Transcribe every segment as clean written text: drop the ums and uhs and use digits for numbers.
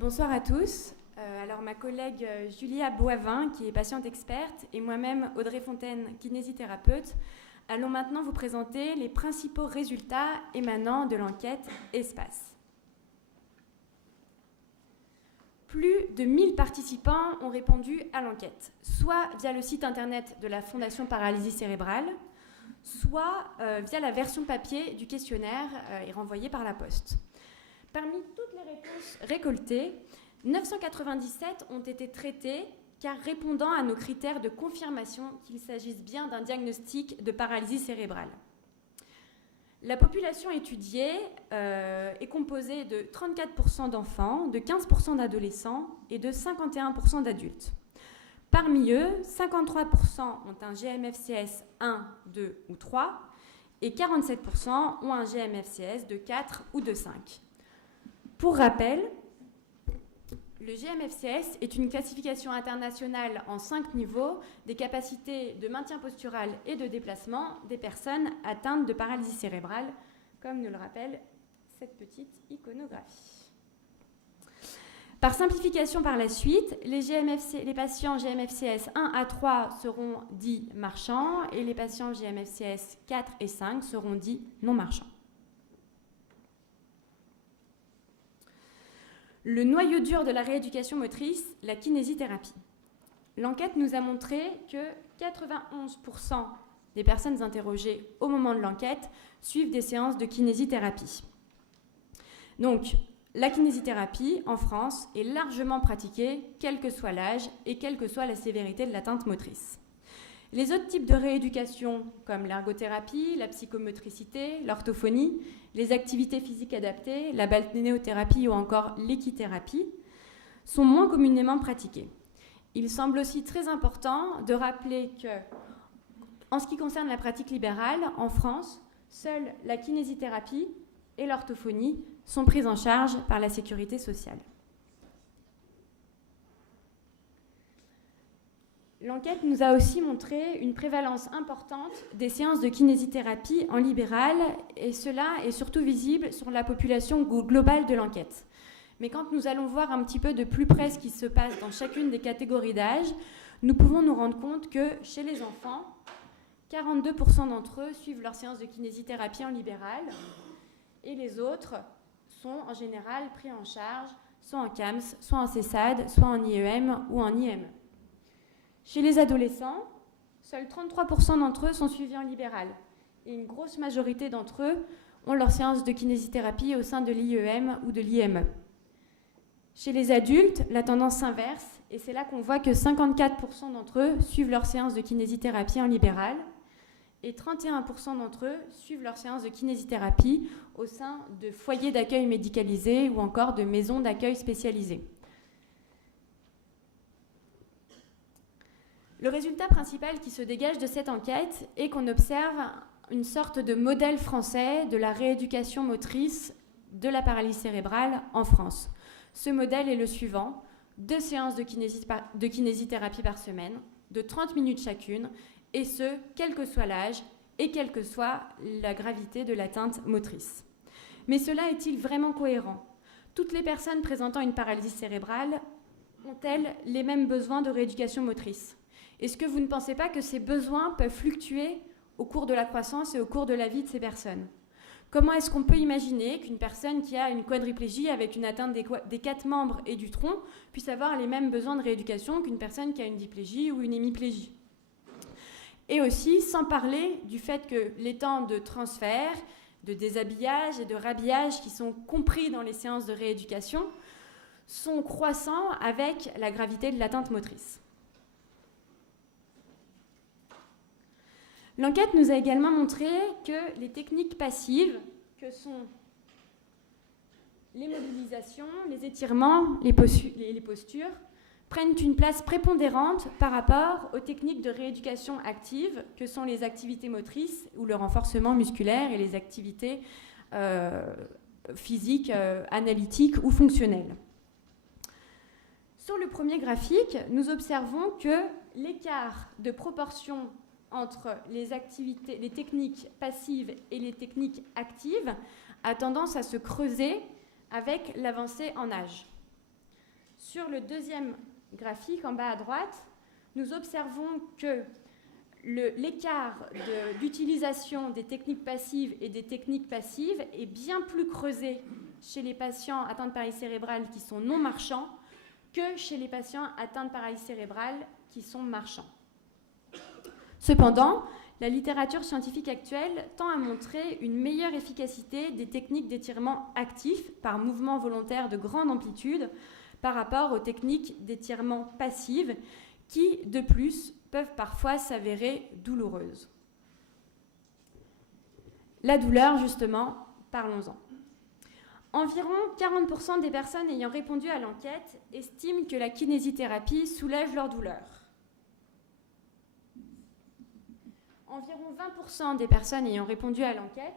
Bonsoir à tous. Alors ma collègue Julia Boivin, qui est patiente experte, et moi-même Audrey Fontaine, kinésithérapeute, allons maintenant vous présenter les principaux résultats émanant de l'enquête ESPACE. Plus de 1000 participants ont répondu à l'enquête, soit via le site internet de la Fondation Paralysie Cérébrale, soit via la version papier du questionnaire et renvoyée par la poste. Parmi toutes les réponses récoltées, 997 ont été traitées car répondant à nos critères de confirmation qu'il s'agisse bien d'un diagnostic de paralysie cérébrale. La population étudiée est composée de 34% d'enfants, de 15% d'adolescents et de 51% d'adultes. Parmi eux, 53% ont un GMFCS 1, 2 ou 3 et 47% ont un GMFCS de 4 ou de 5. Pour rappel, le GMFCS est une classification internationale en 5 niveaux des capacités de maintien postural et de déplacement des personnes atteintes de paralysie cérébrale, comme nous le rappelle cette petite iconographie. Par simplification par la suite, les patients GMFCS 1 à 3 seront dits marchands et les patients GMFCS 4 et 5 seront dits non marchands. Le noyau dur de la rééducation motrice, la kinésithérapie. L'enquête nous a montré que 91% des personnes interrogées au moment de l'enquête suivent des séances de kinésithérapie. Donc, la kinésithérapie en France est largement pratiquée, quel que soit l'âge et quelle que soit la sévérité de l'atteinte motrice. Les autres types de rééducation, comme l'ergothérapie, la psychomotricité, l'orthophonie, les activités physiques adaptées, la balnéothérapie ou encore l'équithérapie, sont moins communément pratiquées. Il semble aussi très important de rappeler que, en ce qui concerne la pratique libérale, en France, seules la kinésithérapie et l'orthophonie sont prises en charge par la sécurité sociale. L'enquête nous a aussi montré une prévalence importante des séances de kinésithérapie en libéral, et cela est surtout visible sur la population globale de l'enquête. Mais quand nous allons voir un petit peu de plus près ce qui se passe dans chacune des catégories d'âge, nous pouvons nous rendre compte que chez les enfants, 42% d'entre eux suivent leur séance de kinésithérapie en libéral, et les autres sont en général pris en charge, soit en CAMS, soit en CESAD, soit en IEM ou en IME. Chez les adolescents, seuls 33% d'entre eux sont suivis en libéral et une grosse majorité d'entre eux ont leur séance de kinésithérapie au sein de l'IEM ou de l'IME. Chez les adultes, la tendance s'inverse et c'est là qu'on voit que 54% d'entre eux suivent leur séance de kinésithérapie en libéral et 31% d'entre eux suivent leur séance de kinésithérapie au sein de foyers d'accueil médicalisés ou encore de maisons d'accueil spécialisées. Le résultat principal qui se dégage de cette enquête est qu'on observe une sorte de modèle français de la rééducation motrice de la paralysie cérébrale en France. Ce modèle est le suivant: 2 séances de kinésithérapie par semaine, de 30 minutes chacune, et ce, quel que soit l'âge et quelle que soit la gravité de l'atteinte motrice. Mais cela est-il vraiment cohérent? Toutes les personnes présentant une paralysie cérébrale ont-elles les mêmes besoins de rééducation motrice? Est-ce que vous ne pensez pas que ces besoins peuvent fluctuer au cours de la croissance et au cours de la vie de ces personnes? Comment est-ce qu'on peut imaginer qu'une personne qui a une quadriplégie avec une atteinte des 4 membres et du tronc puisse avoir les mêmes besoins de rééducation qu'une personne qui a une diplégie ou une hémiplégie? Et aussi, sans parler du fait que les temps de transfert, de déshabillage et de rhabillage qui sont compris dans les séances de rééducation sont croissants avec la gravité de l'atteinte motrice. L'enquête nous a également montré que les techniques passives, que sont les mobilisations, les étirements, les postures, prennent une place prépondérante par rapport aux techniques de rééducation active, que sont les activités motrices ou le renforcement musculaire et les activités physiques, analytiques ou fonctionnelles. Sur le premier graphique, nous observons que l'écart de proportion entre les techniques passives et les techniques actives a tendance à se creuser avec l'avancée en âge. Sur le deuxième graphique, en bas à droite, nous observons que l'écart d'utilisation des techniques passives et des techniques passives est bien plus creusé chez les patients atteints de paralysie cérébrale qui sont non marchands que chez les patients atteints de paralysie cérébrale qui sont marchands. Cependant, la littérature scientifique actuelle tend à montrer une meilleure efficacité des techniques d'étirement actif par mouvement volontaire de grande amplitude par rapport aux techniques d'étirement passives qui, de plus, peuvent parfois s'avérer douloureuses. La douleur, justement, parlons-en. Environ 40% des personnes ayant répondu à l'enquête estiment que la kinésithérapie soulève leur douleur. Environ 20% des personnes ayant répondu à l'enquête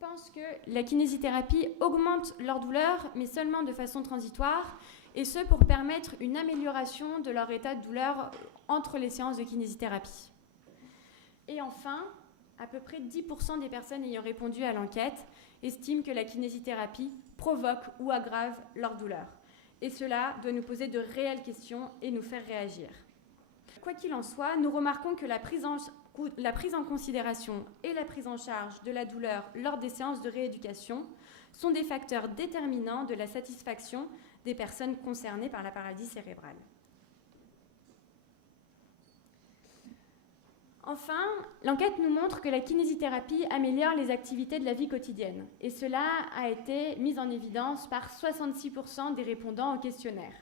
pensent que la kinésithérapie augmente leur douleur, mais seulement de façon transitoire, et ce pour permettre une amélioration de leur état de douleur entre les séances de kinésithérapie. Et enfin, à peu près 10% des personnes ayant répondu à l'enquête estiment que la kinésithérapie provoque ou aggrave leur douleur. Et cela doit nous poser de réelles questions et nous faire réagir. Quoi qu'il en soit, nous remarquons que la prise en considération et la prise en charge de la douleur lors des séances de rééducation sont des facteurs déterminants de la satisfaction des personnes concernées par la paralysie cérébrale. Enfin, l'enquête nous montre que la kinésithérapie améliore les activités de la vie quotidienne, et cela a été mis en évidence par 66% des répondants au questionnaire.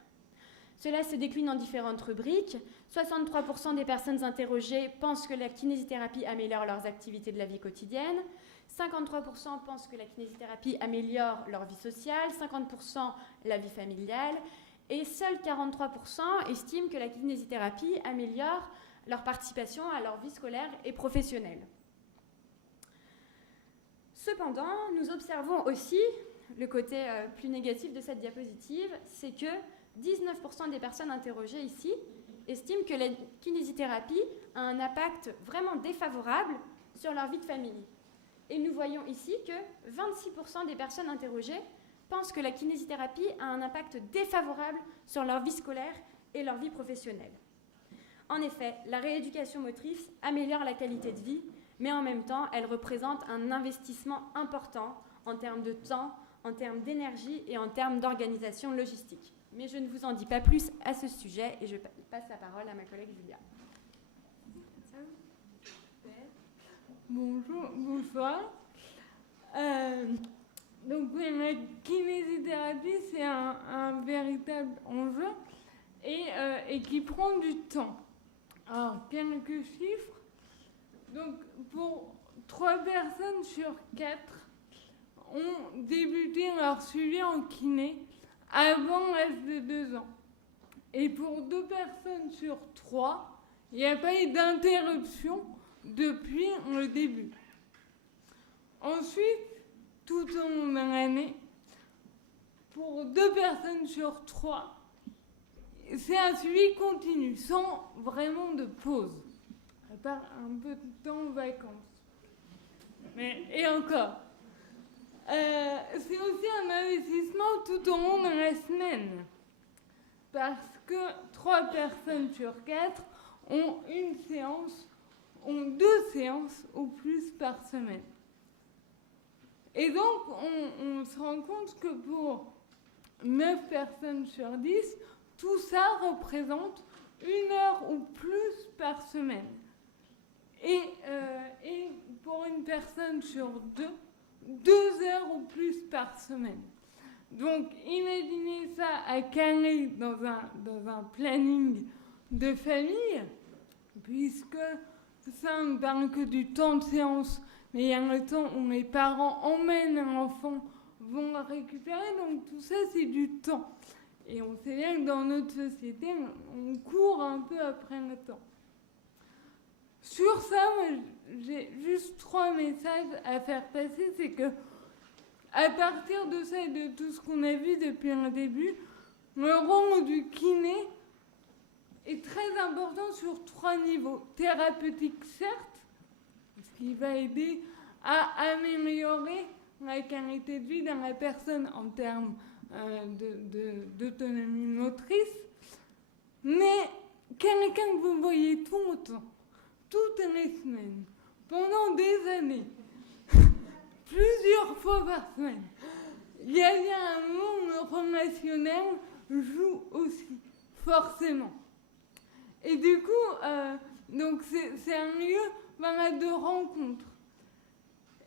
Cela se décline en différentes rubriques. 63% des personnes interrogées pensent que la kinésithérapie améliore leurs activités de la vie quotidienne. 53% pensent que la kinésithérapie améliore leur vie sociale, 50% la vie familiale, et seuls 43% estiment que la kinésithérapie améliore leur participation à leur vie scolaire et professionnelle. Cependant, nous observons aussi, le côté plus négatif de cette diapositive, c'est que 19% des personnes interrogées ici estiment que la kinésithérapie a un impact vraiment défavorable sur leur vie de famille. Et nous voyons ici que 26% des personnes interrogées pensent que la kinésithérapie a un impact défavorable sur leur vie scolaire et leur vie professionnelle. En effet, la rééducation motrice améliore la qualité de vie, mais en même temps, elle représente un investissement important en termes de temps, en termes d'énergie et en termes d'organisation logistique. Mais je ne vous en dis pas plus à ce sujet et je passe la parole à ma collègue Julia. Bonjour, bonsoir. Donc la kinésithérapie, c'est un véritable enjeu et qui prend du temps. Alors, quelques chiffres. Donc, pour 3 personnes sur 4 ont débuté leur suivi en kiné avant l'âge de 2 ans. Et pour 2 personnes sur 3, il n'y a pas eu d'interruption depuis le début. Ensuite, tout au long de l'année, pour 2 personnes sur 3, c'est un suivi continu, sans vraiment de pause, à part un peu de temps en vacances. Et encore. C'est aussi un investissement tout au long de la semaine, parce que 3 personnes sur 4 ont 2 séances ou plus par semaine. Et donc, on se rend compte que pour 9 personnes sur 10, tout ça représente 1 heure ou plus par semaine. Et pour une personne sur 2 heures ou plus par semaine. Donc, imaginez ça à caler dans un planning de famille, puisque ça ne parle que du temps de séance, mais il y a le temps où les parents emmènent l'enfant, vont le récupérer, donc tout ça, c'est du temps. Et on sait bien que dans notre société, on court un peu après le temps. Sur ça, moi, j'ai juste 3 messages à faire passer. C'est que, à partir de ça et de tout ce qu'on a vu depuis le début, le rôle du kiné est très important sur 3 niveaux. Thérapeutique, certes, ce qui va aider à améliorer la qualité de vie de la personne en termes d'autonomie motrice, mais quelqu'un que vous voyez tout le temps, toutes les semaines, pendant des années, plusieurs fois par semaine, il y a un monde relationnel joue aussi, forcément. Et du coup, donc c'est un lieu de rencontre.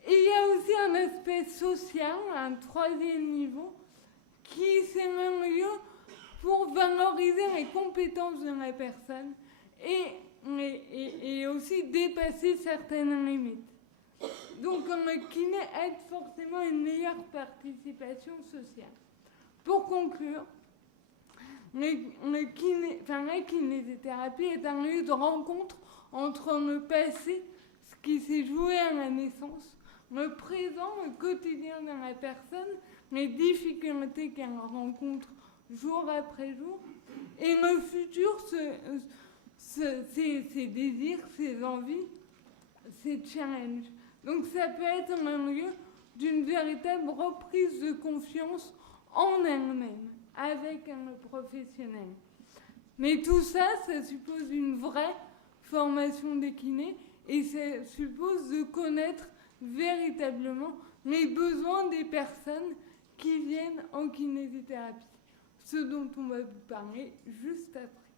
Et il y a aussi un aspect social, un troisième niveau, qui c'est un lieu pour valoriser les compétences de la personne et aussi dépasser certaines limites. Donc le kiné aide forcément une meilleure participation sociale. Pour conclure, la kinésithérapie est un lieu de rencontre entre le passé, ce qui s'est joué à la naissance, le présent, le quotidien de la personne, les difficultés qu'elle rencontre jour après jour, et le futur, ses désirs, ses envies, ses challenges. Donc ça peut être un lieu d'une véritable reprise de confiance en elle-même, avec un professionnel. Mais tout ça, ça suppose une vraie formation des kinés, et ça suppose de connaître véritablement les besoins des personnes qui viennent en kinésithérapie, ce dont on va vous parler juste après.